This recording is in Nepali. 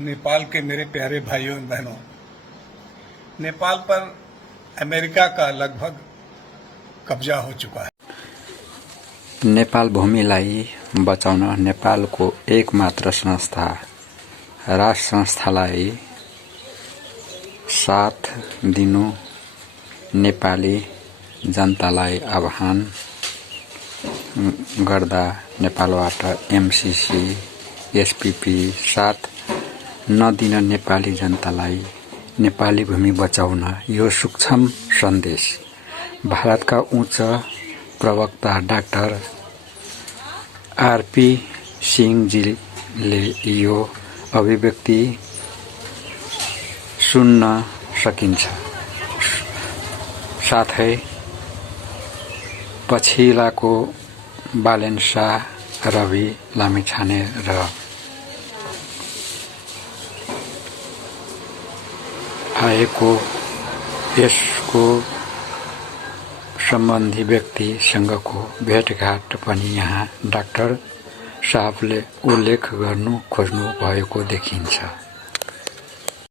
नेपाल के मेरे प्यारे भाइयों एवं बहनों, नेपाल पर अमेरिका का लगभग कब्जा हो चुका है। नेपाल भूमिलाई बचाउन नेपालको एकमात्र संस्था राष्ट्र संस्थालाई साथ दिनु नेपाली जनतालाई आह्वान गर्दा नेपालबाट एमसीसी एसपीपी साथ नदिन नेपाली जनतालाई नेपाली भूमि बचाउन यो सूक्ष्म सन्देश भारतका उच्च प्रवक्ता डाक्टर आरपी सिंहजीले यो अभिव्यक्ति सुन्न सकिन्छ। साथै पछिल्लाको बालेन शाह, रवि लामिछाने र आएको यसको सम्बन्धी व्यक्तिसँगको भेटघाट पनि यहाँ डाक्टर साहबले उल्लेख गर्नु खोज्नु भएको देखिन्छ।